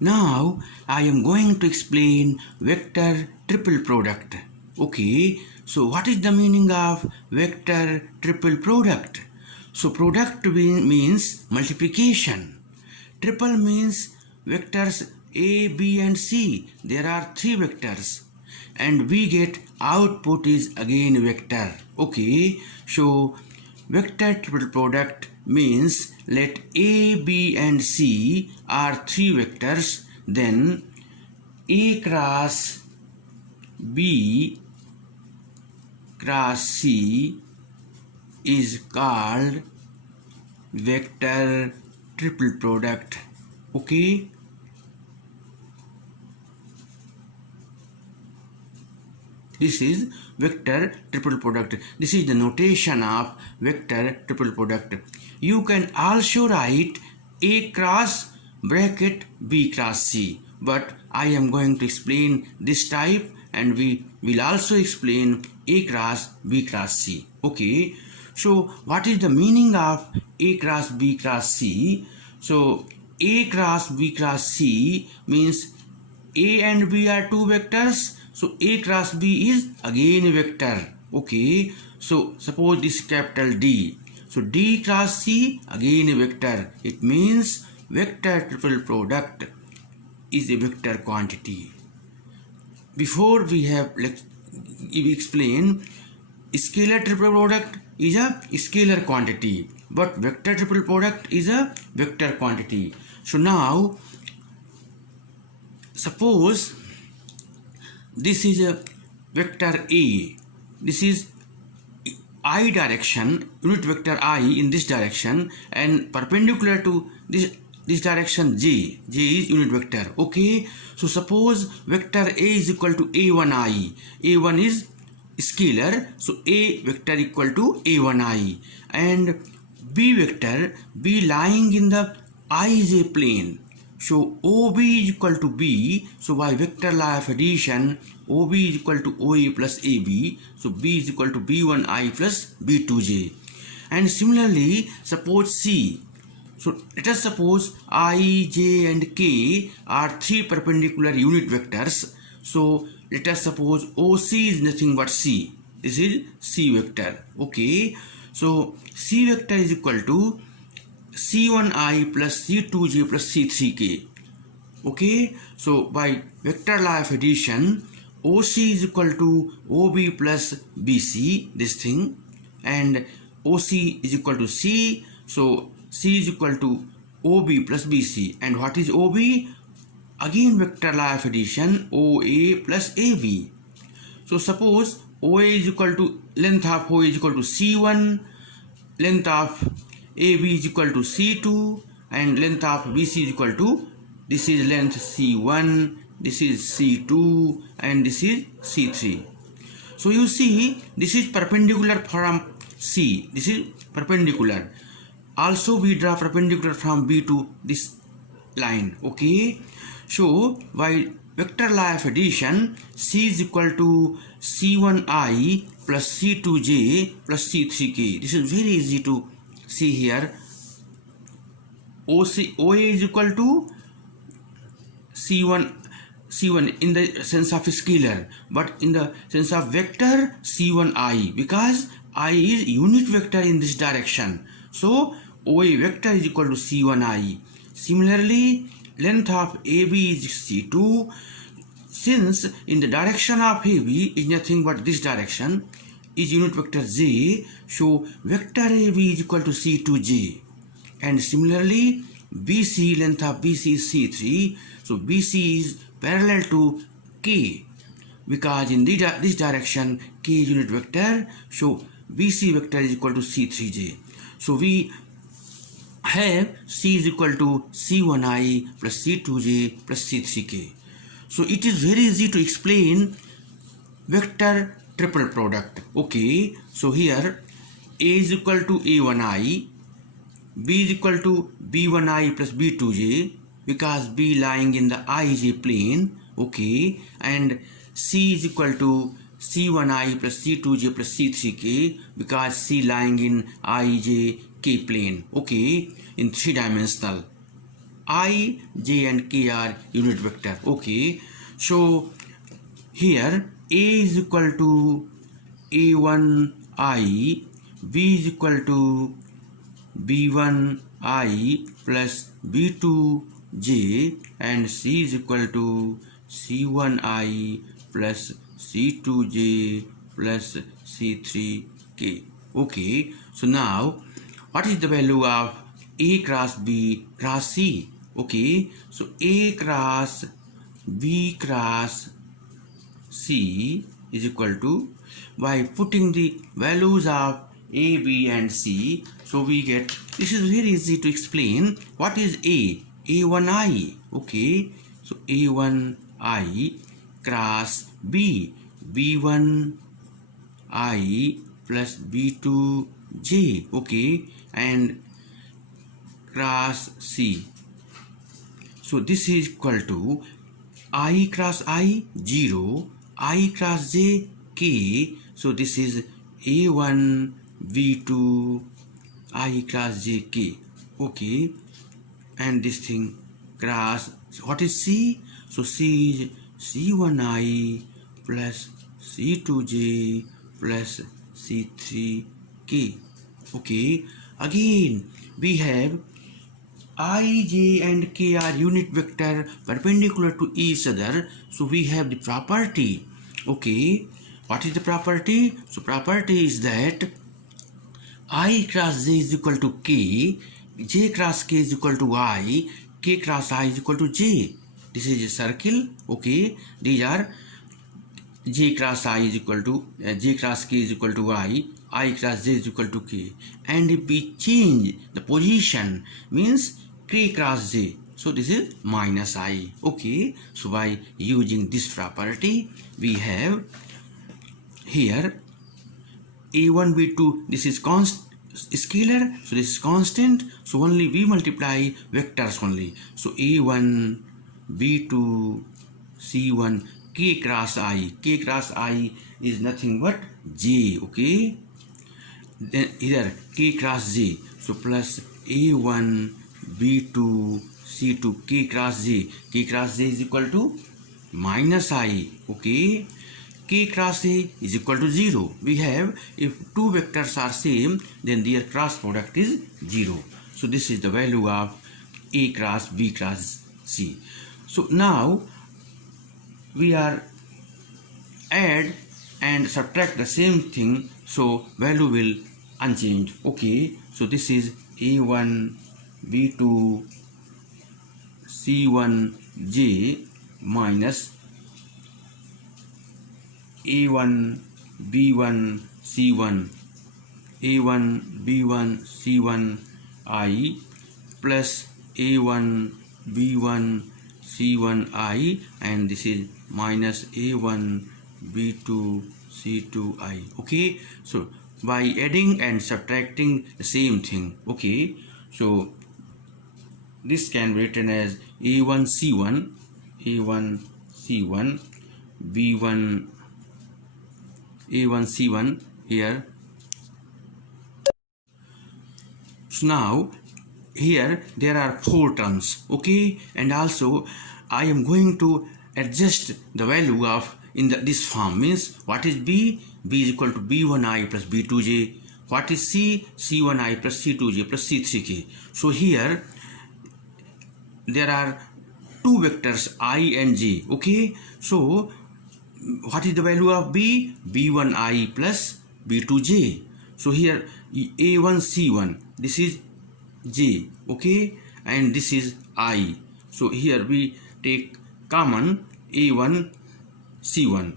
Now I am going to explain vector triple product. Okay, so what is the meaning of vector triple product? So product means multiplication. Triple means vectors A, B and C. There are three vectors and we get output is again vector. Okay, so vector triple product means let A, B and C are three vectors, then A cross B cross C is called vector triple product. Okay, this is vector triple product. This is the notation of vector triple product. You can also write A cross bracket B cross C, but I am going to explain this type and we will also explain A cross B cross C. Okay, so what is the meaning of A cross B cross C? So A cross B cross C means A and B are two vectors, so A cross B is again a vector. Okay, so suppose this is capital D, so D cross C again a vector. It means vector triple product is a vector quantity. Before we have explain, scalar triple product is a scalar quantity, but vector triple product is a vector quantity. So now suppose this is a vector A, this is I direction, unit vector I in this direction, and perpendicular to this direction J is unit vector. Okay, so suppose vector A is equal to A1I, A1 is scalar, so A vector equal to A1I, and B vector, B lying in the IJ plane. So OB is equal to B, so by vector law of addition, OB is equal to OA plus AB, so B is equal to B1I plus B2J. And similarly, suppose C. So let us suppose I, J and K are three perpendicular unit vectors. So let us suppose OC is nothing but C. This is C vector. Okay, so C vector is equal to C1I plus C2J plus C3K. Okay, so by vector law of addition, OC is equal to OB plus BC, this thing, and OC is equal to C, so C is equal to OB plus BC. And what is OB? Again vector law of addition, OA plus AB. So suppose OA is equal to, length of OA is equal to C1, length of AB is equal to C2, and length of BC is equal to, this is length C1, this is C2, and this is C3. So you see, this is perpendicular from C, this is perpendicular. Also we draw perpendicular from B to this line. Okay, so by vector law of addition, C is equal to C1I plus C2J plus C3K. This is very easy to see here. OA is equal to C1 in the sense of scalar, but in the sense of vector C1I, because I is unit vector in this direction. So OA vector is equal to C1I. Similarly, length of AB is C2. Since in the direction of AB is nothing but this direction, is unit vector J, so vector AB is equal to C2J. And similarly, BC, length of BC is C3, so BC is parallel to K, because in this direction K is unit vector, so BC vector is equal to C3J. So we have C is equal to C1I plus C2J plus C3K. So it is very easy to explain vector triple product. Okay, so here A is equal to A1I, B is equal to B1I plus B2J, because B lying in the IJ plane. Okay, and C is equal to C1I plus C2J plus C3K, because C lying in IJ K plane. Okay, in three dimensional I, j and k are unit vector. Okay, so here A is equal to A1i, B is equal to B1i plus B2j, and C is equal to C1i plus C2j plus C3k. Okay, so now what is the value of A cross B cross C? Okay, so A cross B cross C is equal to, by putting the values of A, B and C, so we get, this is very easy to explain. What is A? A1i. Okay, so A1i cross B, B1i plus B2j. Okay, and cross C. So this is equal to I cross I 0, I cross j k. So this is A1 B2 I cross j k. Okay, and this thing cross, what is C? So C is C1i plus C2j plus C3k. Okay, again we have I, j and k are unit vector perpendicular to each other. So we have the property. Okay, what is the property? So property is that I cross j is equal to k, j cross k is equal to I, k cross I is equal to j. This is a circle. Okay, these are j cross I is equal to j cross k is equal to I cross j is equal to k. And if we change the position, means k cross j, so this is minus I. Okay, so by using this property, we have here A1 B2, this is scalar, so this is constant, so only we multiply vectors only. So A1 B2 C1 k cross I is nothing but j. Okay, then here k cross j, so plus A1 B2 C2 k cross j is equal to minus I. Okay, k cross a is equal to 0. We have, if two vectors are same, then their cross product is 0. So this is the value of A cross B cross C. So now we are add and subtract the same thing, so value will unchanged. Okay, so this is A1 B2 C1j minus A1 B1 C1 I plus A1 B1 C1i, and this is minus A1 B2 C2i. Okay, so by adding and subtracting the same thing. Okay, so this can be written as A1 C1 B1 A1 C1 here. So now here there are 4 terms. Okay, and also I am going to adjust the value of in this form, means what is B? B is equal to B1i plus B2j. What is C? C1i plus C2j plus C3k. So here there are two vectors I and j. Okay, so what is the value of B? B1i plus B2j. So here A1 C1, this is j. Okay, and this is I. So here we take common A1 C1,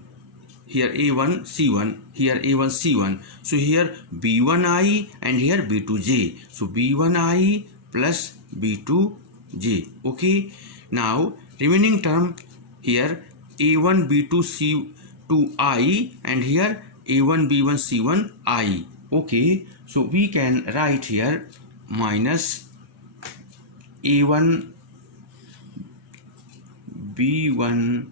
here A1 C1, here A1 C1. So here B1i and here B2j. So B1i plus B2j. Okay, now remaining term here A1 B2 C2i and here A1 B1 C1i. Okay, so we can write here minus A1 B1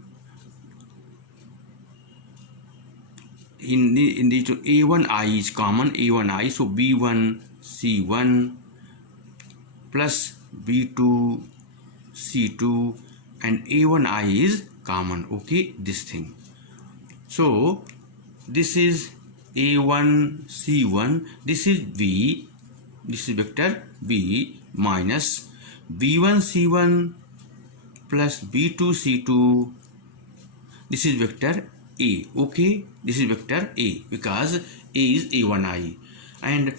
in the A1i is common, A1i, so B1 C1 plus B2 C2 and A1I is common. Okay, this thing. So this is A1 C1, this is B, this is vector B minus B1 C1 plus B2 C2, this is vector A. Okay, this is vector A because A is A1I. And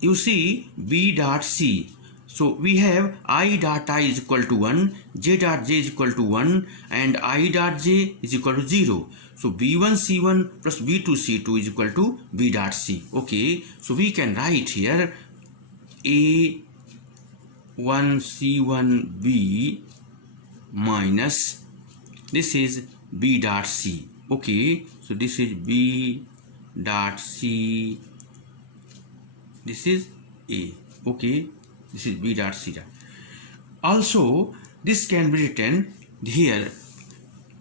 you see B dot C. So we have I dot I is equal to 1, J dot J is equal to 1 and I dot J is equal to 0. So B1 C1 plus B2 C2 is equal to B dot C. Okay, so we can write here A1 C1 B minus this is B dot C. Okay, so this is B dot C, this is A. Okay, this is B dot C. Also this can be written here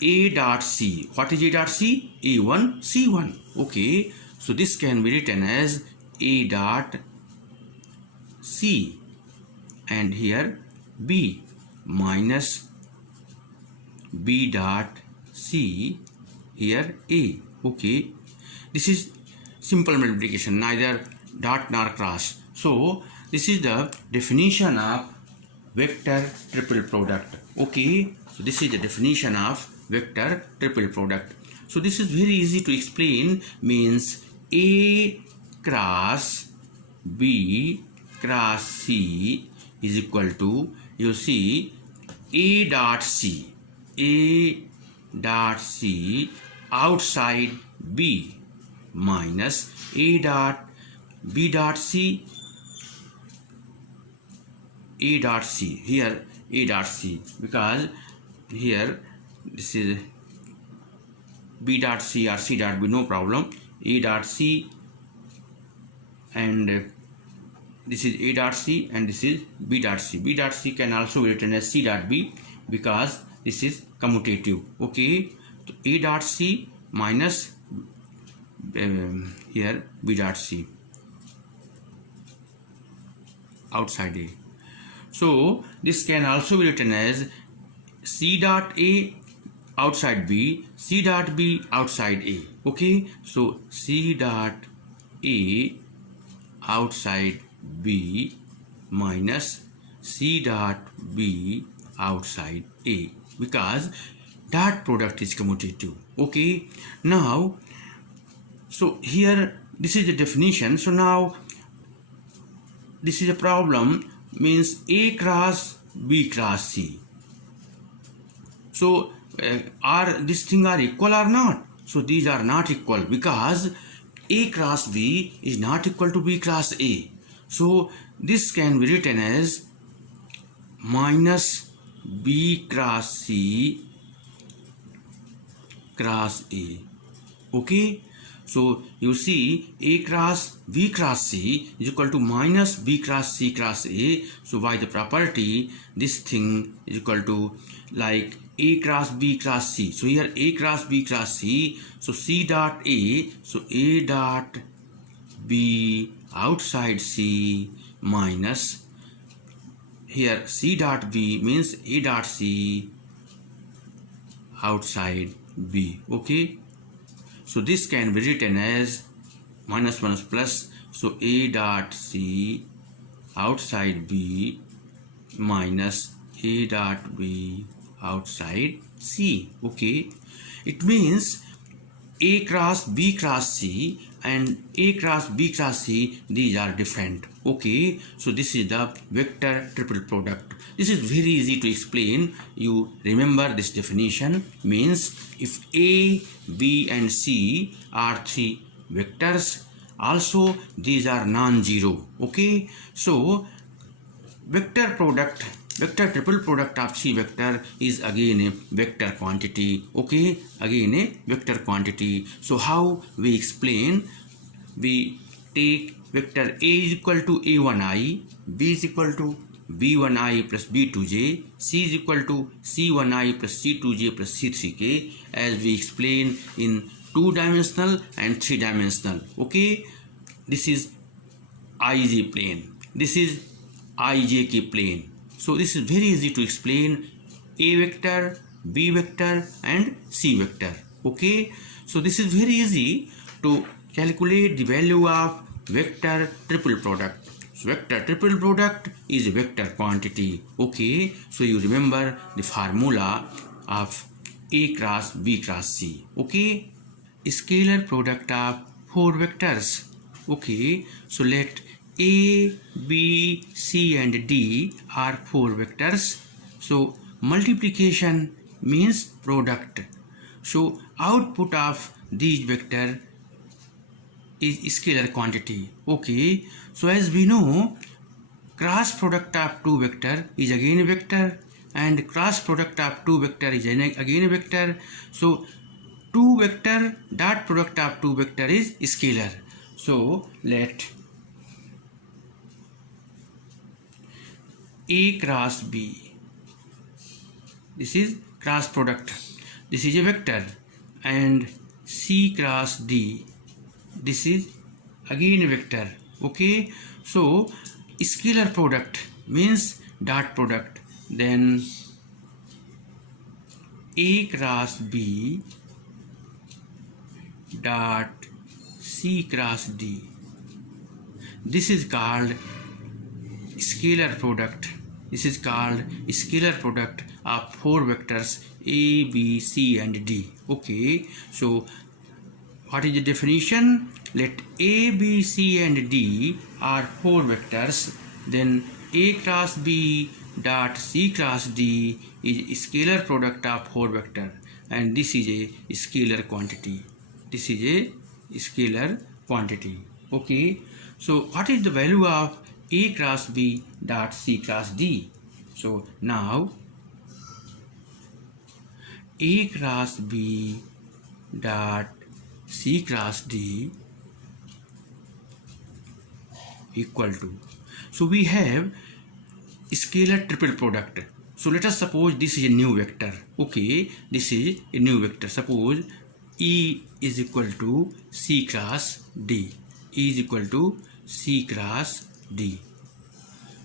A dot C. What is A dot C? A1 C1. Okay, so this can be written as A dot C and here B minus B dot C here A. Okay, this is simple multiplication, neither dot nor cross. So this is the definition of vector triple product. Okay, so this is the definition of vector triple product. So this is very easy to explain, means A cross B cross C is equal to, you see, A dot C, A dot C outside B minus A dot B dot C, A dot C, here A dot C, because here this is B dot C or C dot B, no problem, A dot C and this is A dot C and this is B dot C. B dot C can also be written as C dot B because this is commutative. Okay, so A dot C minus here B dot C outside A. So this can also be written as C dot A outside B, C dot B outside A. Okay, so C dot A outside B minus C dot B outside A, because dot product is commutative. Okay, now so here this is the definition. So now this is a problem, means A cross B cross C. So are this thing are equal or not? So these are not equal because A cross B is not equal to B cross A. So this can be written as minus B cross C cross A. Okay, so you see A cross B cross C is equal to minus B cross C cross A. So by the property this thing is equal to like A cross B cross C. So here A cross B cross C, so C dot A, so A dot B outside C minus here C dot B means A dot C outside B. Okay, so this can be written as minus minus plus, so A dot C outside B minus A dot B outside C. Okay, it means A cross B cross C and A cross B cross C, these are different. Okay, so this is the vector triple product. This is very easy to explain. You remember this definition, means if A, B and C are three vectors, also these are non-zero. Okay, so vector product, vector triple product of C vector is again a vector quantity. Okay, again a vector quantity. So how we explain? We take vector A is equal to A1I, B is equal to B1I plus B2j, C is equal to C1I plus C2j plus C3k, as we explain in 2-dimensional and 3-dimensional. Okay, this is IJ plane, this is IJK plane. So this is very easy to explain A vector, B vector and C vector. Okay, so this is very easy to calculate the value of vector triple product. So vector triple product is a vector quantity. Okay, so you remember the formula of A cross B cross C. Okay, scalar product of four vectors. Okay, so let A, B, C and D are four vectors. So multiplication means product. So output of these vector is scalar quantity. Okay, so as we know, cross product of two vector is again a vector and cross product of two vector is again a vector. So two vector dot product of two vector is scalar. So let A cross B, this is cross product, this is a vector, and C cross D, this is again a vector. Okay, so scalar product means dot product, then A cross B dot C cross D, this is called scalar product. This is called scalar product of four vectors A, B, C and D. Okay, so what is the definition? Let A, B, C and D are four vectors, then A cross B dot C cross D is scalar product of four vector, and this is a scalar quantity. This is a scalar quantity. Okay, so what is the value of A cross B dot C cross D? So now A cross B dot C cross D equal to, so we have scalar triple product. So let us suppose this is a new vector. Okay, this is a new vector. Suppose E is equal to C cross D. E is equal to C cross D.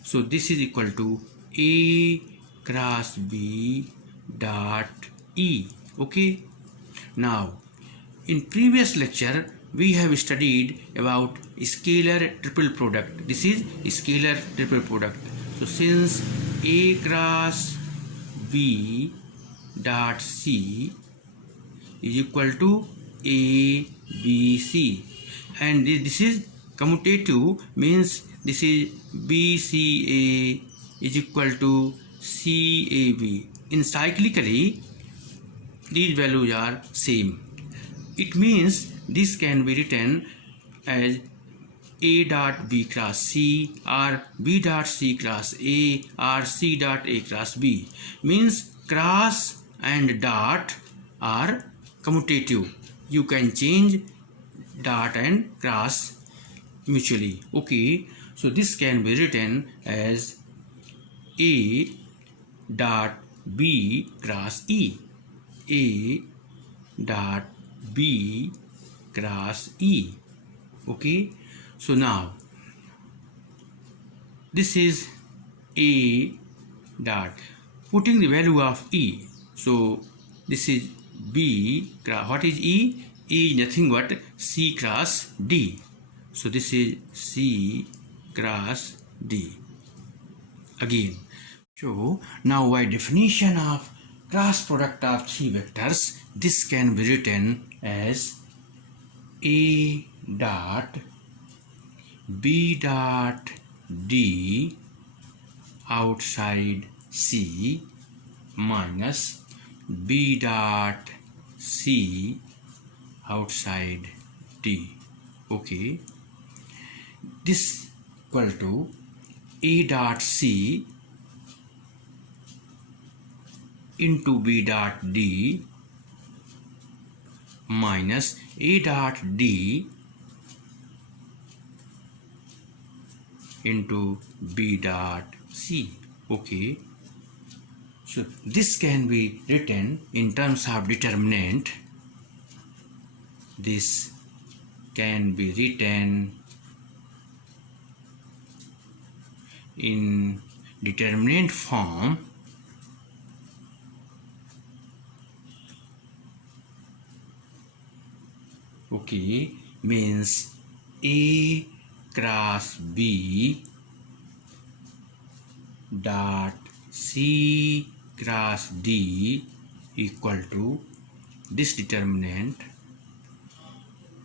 So this is equal to A cross B dot E. Okay. Now, in previous lecture, we have studied about scalar triple product. This is scalar triple product. So since A cross B dot C is equal to A, B, C, and this is commutative, means this is BCA is equal to CAB. In cyclically, these values are same. It means this can be written as A dot B cross C or B dot C cross A or C dot A cross B. Means cross and dot are commutative. You can change dot and cross mutually. Okay, so this can be written as A dot B cross E. A dot B cross E. Okay, so now this is A dot, putting the value of E. So this is B cross, what is E? E is nothing but C cross D. So this is C cross D again. So now by definition of cross product of three vectors, this can be written as A dot B dot D outside C minus B dot C outside D. Okay, this equal to A dot C into B dot D minus A dot D into B dot C. Okay, so this can be written in terms of determinant. This can be written in determinant form okay means A cross B dot C cross D equal to this determinant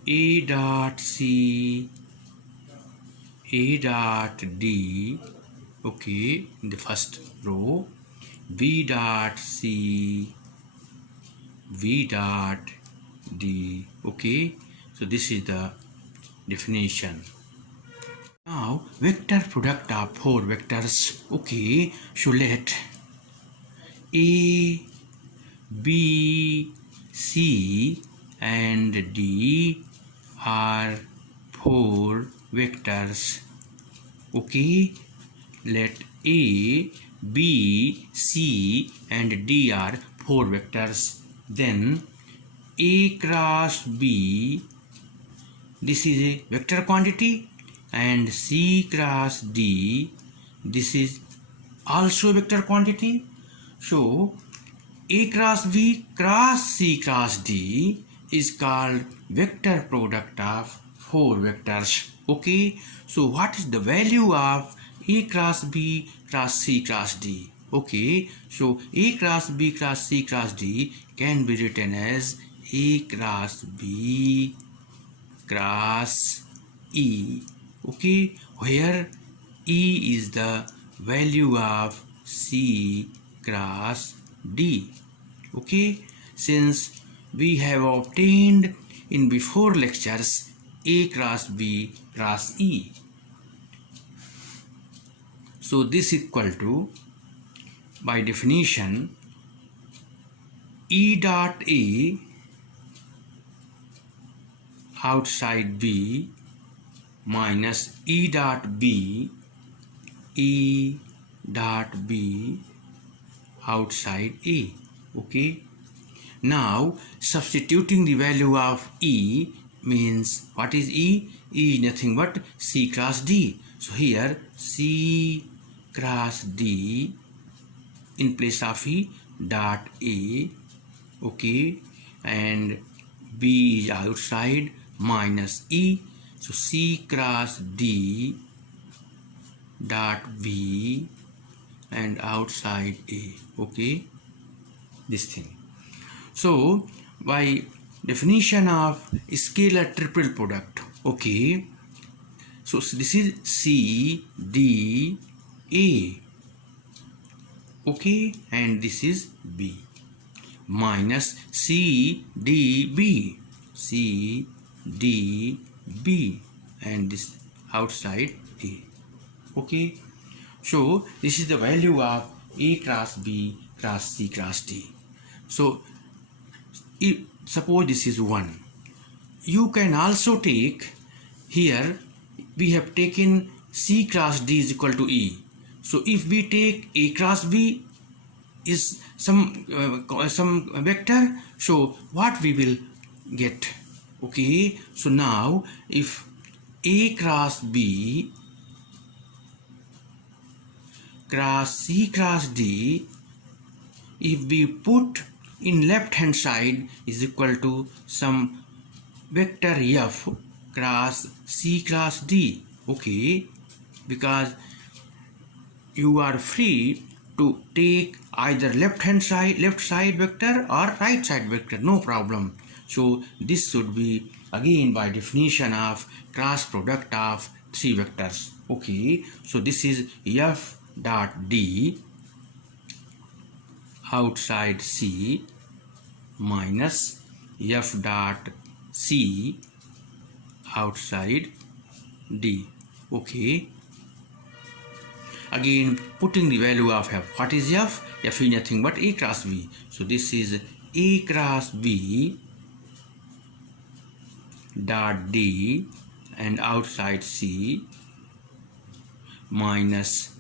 A dot C A dot D okay in the first row, V dot C V dot D okay. So this is the definition. Now vector product of four vectors okay. So let A B C and D are four vectors okay. Let A B C and D are four vectors. Then A cross B, this is a vector quantity, and C cross D, this is also vector quantity. So A cross B cross C cross D is called vector product of four vectors okay. So what is the value of A cross B cross C cross D okay. So A cross B cross C cross D can be written as A cross B cross E okay, where E is the value of C cross D okay. Since we have obtained in before lectures A cross B cross E, so this equal to by definition E dot A outside B minus E dot B E dot B outside A okay. Now substituting the value of E means what is E? E is nothing but C cross D. So here C cross D in place of E dot A okay, and B is outside minus E, so C cross D dot B and outside A okay, this thing. So by definition of scalar triple product okay, so this is C D A okay, and this is B minus C D B C D B and this outside A okay. So this is the value of A cross B cross C cross D. So if suppose this is 1, you can also take here we have taken C cross D is equal to E. So if we take A cross B is some vector, so what we will get okay. So now if A cross B cross C cross D, if we put in left hand side is equal to some vector F cross C cross D okay, because you are free to take either left side vector or right side vector, no problem. So this should be again by definition of cross product of three vectors okay. So this is F dot D outside C minus F dot C outside D okay. Again putting the value of F, what is F? F is nothing but A cross B. So this is A cross B dot D and outside C minus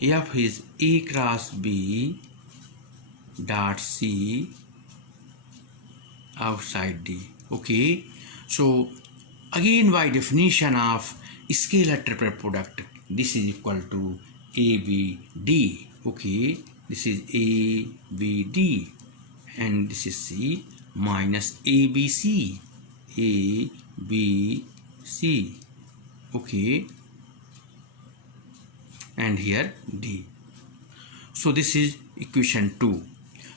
F is A cross B dot C outside D okay. So again by definition of scalar triple product, this is equal to ABD. Okay, this is ABD, and this is C minus ABC. ABC. Okay, and here D. So this is equation 2.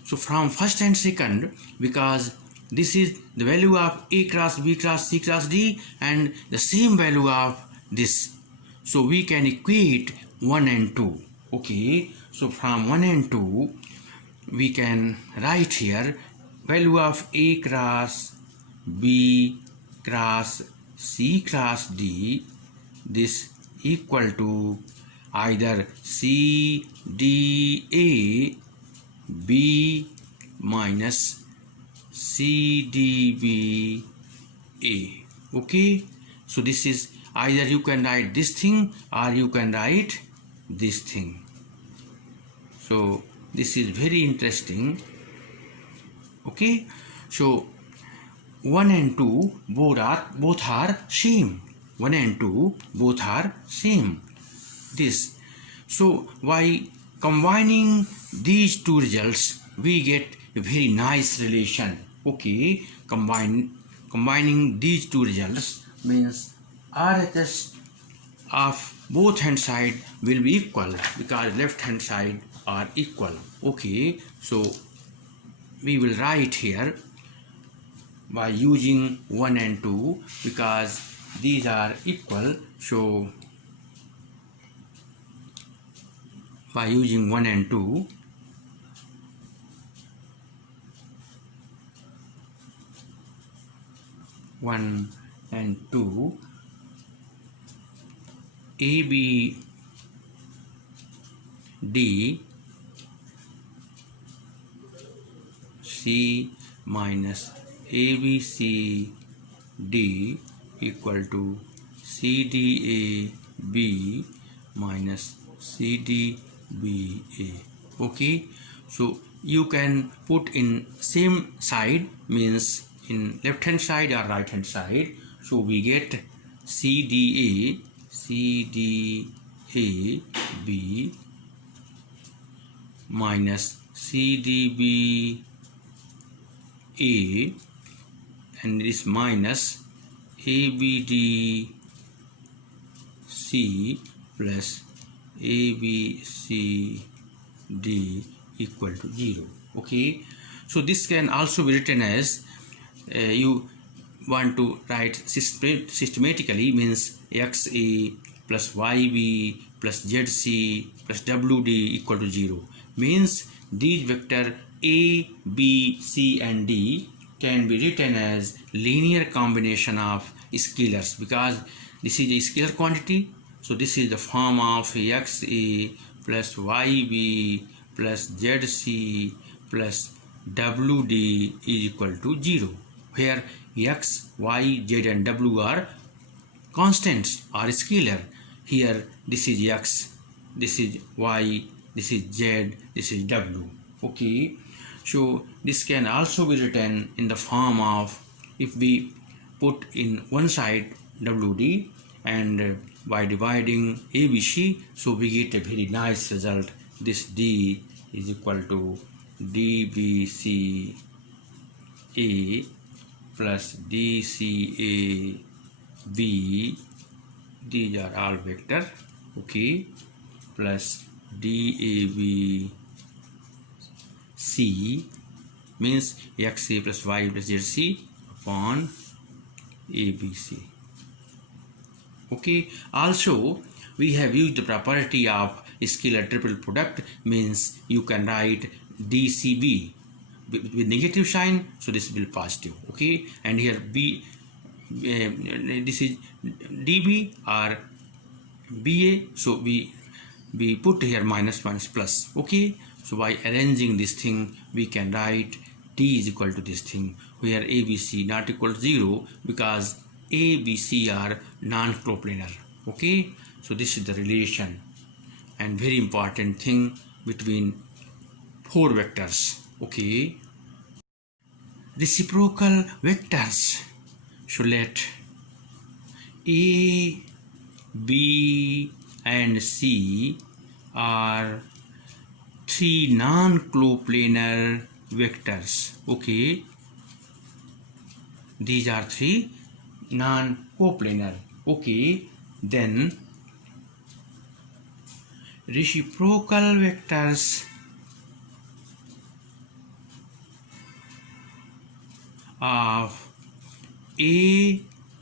So from first and second, because this is the value of A cross B cross C cross D and the same value of this, so we can equate 1 and 2. Okay, so from 1 and 2 we can write here value of A cross B cross C cross D, this equal to either C D A B minus C D B A. Okay, so this is either you can write this thing or you can write this thing. So this is very interesting. Okay, so 1 and 2 both are same. 1 and 2 both are same. This, so by combining these two results we get a very nice relation. Okay, combining these two results means RHS of both hand side will be equal because left hand side are equal. Okay, so we will write here by using 1 and 2 because these are equal. So by using 1 and 2, A B D C minus A B C D equal to C D A B minus C D B A. Okay, so you can put in same side, means in left hand side or right hand side. So we get C D A B minus C D B A, and this minus A B D C plus A B C D equal to 0. Okay, so this can also be written as you want to write systematically, means XA plus YB plus ZC plus WD equal to 0, means these vector A, B, C and D can be written as linear combination of scalars because this is a scalar quantity. So this is the form of XA plus YB plus ZC plus WD is equal to 0, where X, Y, Z and W are constants or scalar. Here this is X, this is Y, this is Z, this is W. Okay, so this can also be written in the form of, if we put in one side WD and by dividing ABC, so we get a very nice result. This D is equal to DBCA plus DCAB. These are all vector. Okay, plus DABC means XA plus Y plus ZC upon ABC. Okay, also we have used the property of scalar triple product, means you can write DCB with negative sign, so this will be positive. Okay, and here B, this is DB or BA, so we put here minus minus plus. Okay, so by arranging this thing we can write D is equal to this thing, where ABC not equal to 0 because ABC are non-coplanar. Okay, so this is the relation and very important thing between four vectors. Okay, reciprocal vectors. So let A, B and C are three non-coplanar vectors. Okay, these are three non-coplanar. Okay, then reciprocal vectors of A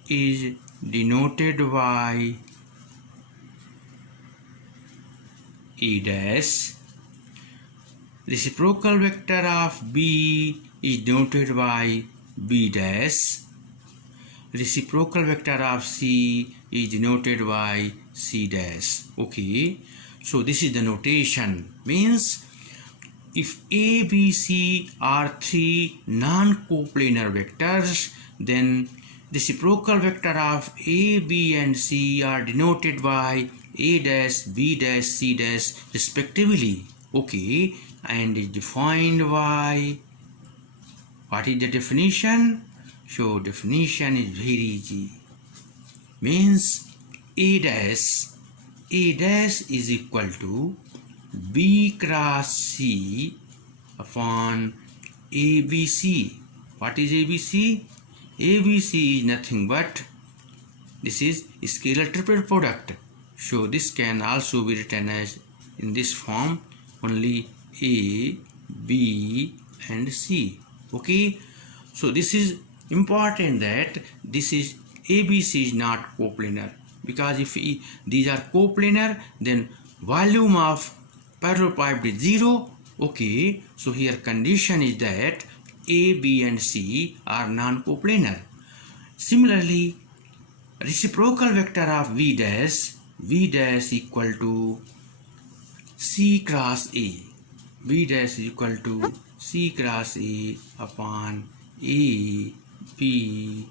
is denoted by A dash. Reciprocal vector of B is denoted by B dash. Reciprocal vector of C is denoted by C dash. Okay, so this is the notation. Means if A, B, C are three non-coplanar vectors, then reciprocal vector of A, B and C are denoted by A dash, B dash, C dash respectively. Okay, and is defined by, what is the definition? So definition is very easy. Means A dash is equal to B cross C upon ABC. What is ABC? ABC is nothing but, this is scalar triple product. So this can also be written as in this form, only A, B and C. Okay, so this is important that this is ABC is not coplanar, because if these are coplanar, then volume of parallelepiped is 0. Okay, so here condition is that A, B and C are non-coplanar. Similarly, reciprocal vector of V dash equal to C cross A. V dash is equal to C cross A upon A, B,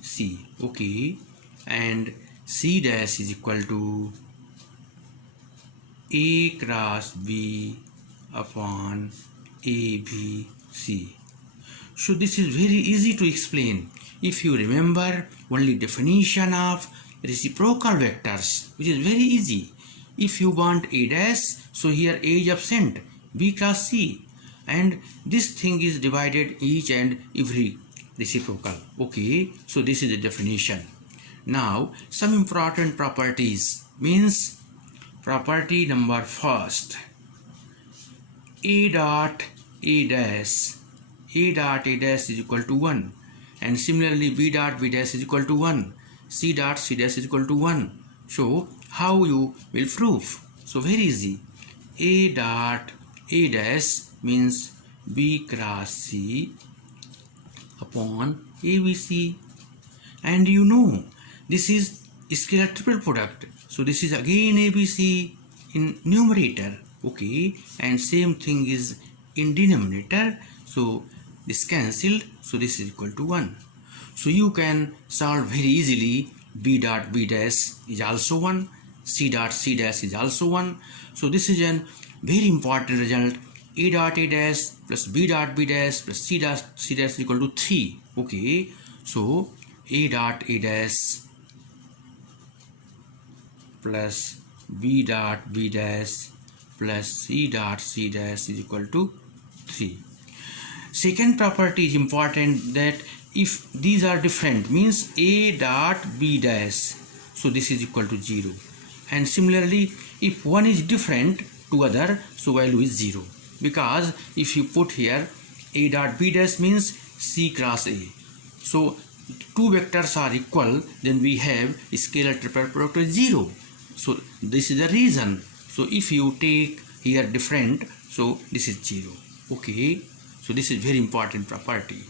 C. Okay, and C dash is equal to A cross B upon A, B, C. So this is very easy to explain if you remember only definition of reciprocal vectors, which is very easy. If you want A dash, so here A is absent, B cross C, and this thing is divided each and every reciprocal. Okay, so this is the definition. Now some important properties, means property number first, A dot A dash is equal to 1, and similarly B dot B dash is equal to 1, C dot C dash is equal to 1. So how you will prove? So very easy. A dot A dash means B cross C upon ABC, and you know this is scalar triple product, so this is again ABC in numerator. Okay, and same thing is in denominator, so this cancelled, so this is equal to 1. So you can solve very easily. B dot B dash is also 1, C dot C dash is also 1. So this is a very important result. A dot A dash plus B dot B dash plus C dot C dash is equal to 3. Okay, so A dot A dash plus B dot B dash plus C dot C dash is equal to 3. Second property is important, that if these are different, means A dot B dash, so this is equal to 0, and similarly if one is different to other, so value is 0, because if you put here A dot B dash means C cross A, so two vectors are equal, then we have scalar triple product is 0. So this is the reason. So if you take here different, so this is 0. Okay, so this is very important property.